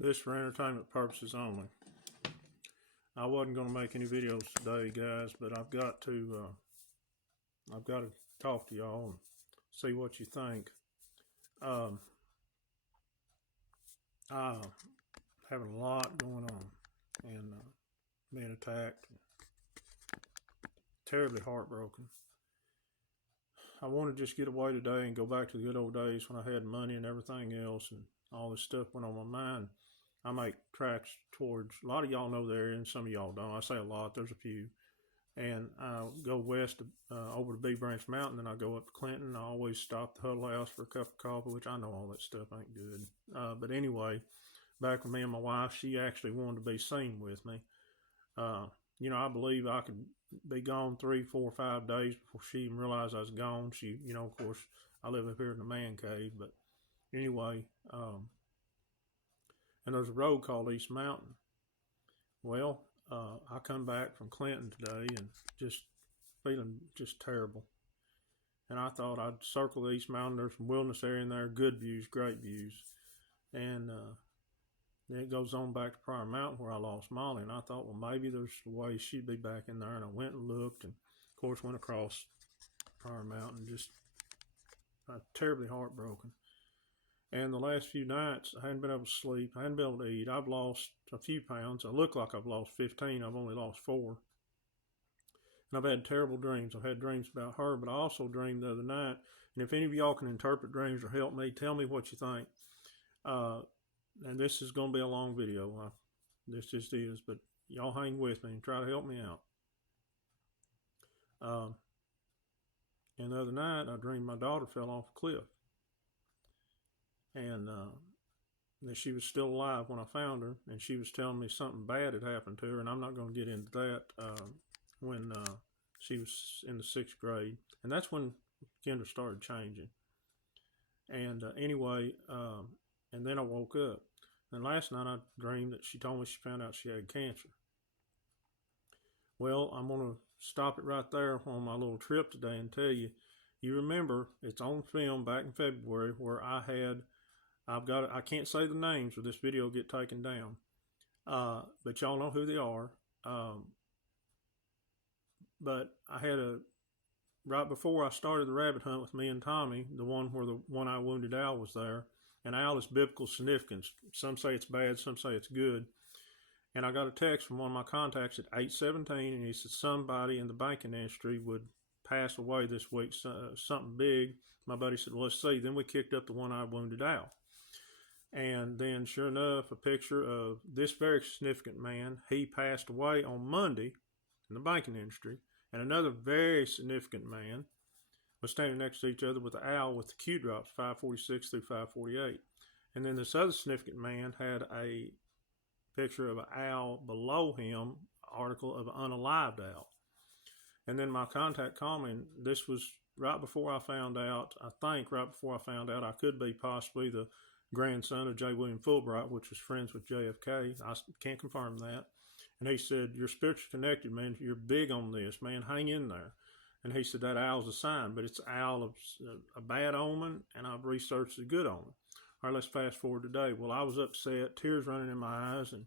This for entertainment purposes only. I wasn't going to make any videos today, guys, but I've got to talk to y'all and see what you think. I'm having a lot going on and being attacked, terribly heartbroken. I want to just get away today and go back to the good old days when I had money and everything else, and all this stuff went on my mind. I make tracks towards, a lot of y'all know the area and some of y'all don't. I say a lot, there's a few. And I go west over to Bee Branch Mountain, and I go up to Clinton. I always stop at the Huddle House for a cup of coffee, which I know all that stuff ain't good. But anyway, back with me and my wife, she actually wanted to be seen with me. I believe I could be gone 3, 4, 5 days before she even realized I was gone. She, of course, I live up here in the man cave, but anyway, and there's a road called East Mountain. Well, I come back from Clinton today and just feeling just terrible. And I thought I'd circle the East Mountain. There's some wilderness area in there, good views, great views. And then it goes on back to Pryor Mountain where I lost Molly. And I thought, well, maybe there's a way she'd be back in there. And I went and looked and, of course, went across Pryor Mountain, just terribly heartbroken. And the last few nights, I hadn't been able to sleep. I hadn't been able to eat. I've lost a few pounds. I look like I've lost 15. I've only lost 4. And I've had terrible dreams. I've had dreams about her, but I also dreamed the other night. And if any of y'all can interpret dreams or help me, tell me what you think. And this is going to be a long video. This just is. But y'all hang with me and try to help me out. And the other night, I dreamed my daughter fell off a cliff. And that she was still alive when I found her, and she was telling me something bad had happened to her, and I'm not going to get into that when she was in the 6th grade. And that's when Kendra started changing. And anyway, and then I woke up. And last night I dreamed that she told me she found out she had cancer. Well, I'm going to stop it right there on my little trip today and tell you, you remember, it's on film back in February where I can't say the names or this video will get taken down. But y'all know who they are. But I had right before I started the rabbit hunt with me and Tommy, the one where the one-eye wounded owl was there. And owl is biblical significance. Some say it's bad, some say it's good. And I got a text from one of my contacts at 8:17, and he said somebody in the banking industry would pass away this week, something big. My buddy said, well, let's see. Then we kicked up the one-eye wounded owl. And then, sure enough, a picture of this very significant man. He passed away on Monday in the banking industry. And another very significant man was standing next to each other with the owl with the Q drops, 546 through 548. And then this other significant man had a picture of an owl below him, article of an unalived owl. And then my contact called me, and this was right before I found out, I could be possibly the grandson of J. William Fulbright, which was friends with JFK. I can't confirm that. And he said, you're spiritually connected, man. You're big on this, man. Hang in there. And he said, that owl's a sign, but it's an owl of a bad omen, and I've researched a good omen. All right, let's fast forward today. Well, I was upset, tears running in my eyes, and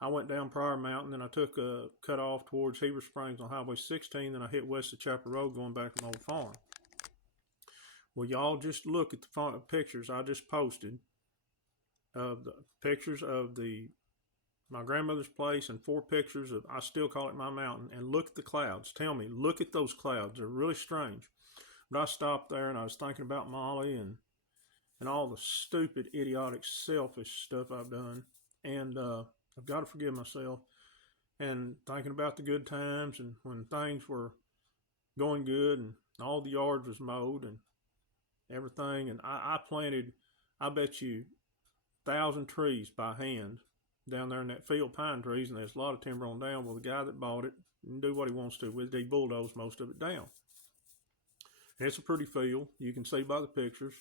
I went down Pryor Mountain, and I took a cut off towards Heber Springs on Highway 16, then I hit west of Chapel Road going back to my old farm. Well, y'all just look at the pictures I just posted of the pictures of my grandmother's place and 4 pictures of, I still call it my mountain, and look at the clouds. Tell me, look at those clouds. They're really strange. But I stopped there and I was thinking about Molly and all the stupid, idiotic, selfish stuff I've done. And I've got to forgive myself. And thinking about the good times and when things were going good and all the yards was mowed and everything. And I planted, I bet you, 1,000 trees by hand down there in that field, pine trees, and there's a lot of timber on down. Well, the guy that bought it can do what he wants to with it. He bulldozed most of it down. And it's a pretty field. You can see by the pictures.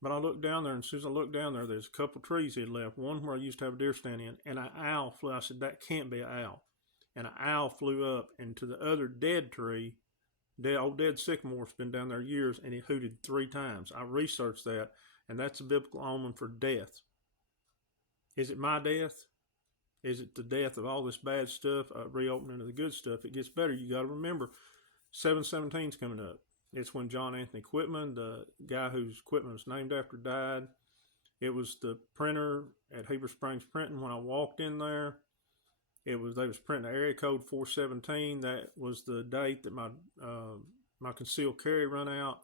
But I looked down there, and as soon as I looked down there, there's a couple trees he had left. One where I used to have a deer stand in, and an owl flew. I said, that can't be an owl. And an owl flew up into the other dead tree. Old dead sycamore's been down there years, and it hooted 3 times. I researched that, and that's a biblical omen for death. Is it my death? Is it the death of all this bad stuff, reopening of the good stuff? It gets better. You got to remember, 7/17's coming up. It's when John Anthony Quitman, the guy whose Quitman was named after, died. It was the printer at Heber Springs Printing. When I walked in there, they was printing area code 417. That was the date that my concealed carry run out.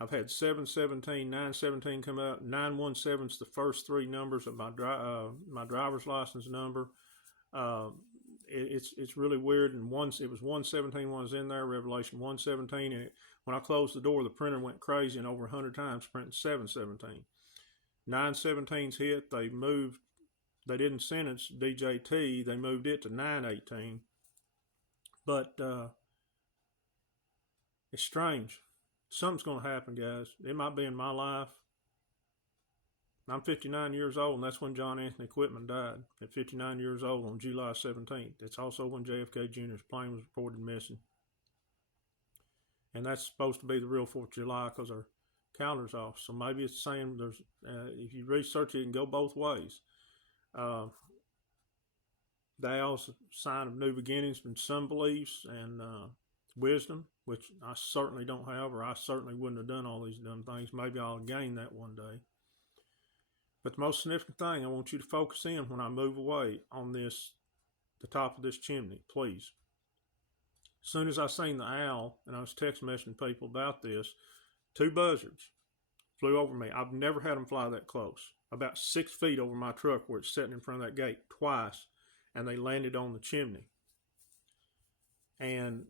I've had 717, 917 come out. 917's the first three numbers of my driver's license number. It's really weird. And it was 117 when I was in there, Revelation 117. And when I closed the door, the printer went crazy and over 100 times printing 717. 917's hit. They didn't sentence DJT. They moved it to 918. But it's strange. Something's going to happen, guys. It might be in my life. I'm 59 years old, and that's when John Anthony Quitman died, at 59 years old on July 17th. It's also when JFK Jr.'s plane was reported missing. And that's supposed to be the real 4th of July because our calendar's off. So maybe it's saying if you research it, it can go both ways. They also sign of new beginnings in some beliefs and wisdom, which I certainly don't have, or I certainly wouldn't have done all these dumb things. Maybe I'll gain that one day. But the most significant thing I want you to focus in when I move away on the top of this chimney, please. As soon as I seen the owl, and I was text messaging people about this, 2 buzzards flew over me. I've never had them fly that close. About 6 feet over my truck where it's sitting in front of that gate twice, and they landed on the chimney. And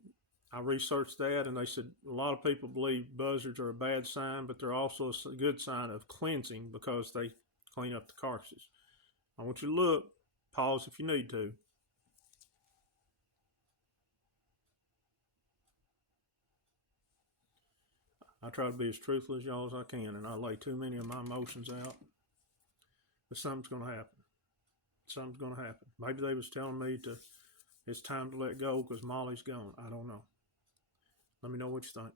I researched that, and they said a lot of people believe buzzards are a bad sign, but they're also a good sign of cleansing because they clean up the carcasses. I want you to look, pause if you need to. I try to be as truthful as y'all as I can, and I lay too many of my emotions out. But something's going to happen. Something's going to happen. Maybe they was telling me it's time to let go because Molly's gone. I don't know. Let me know what you think.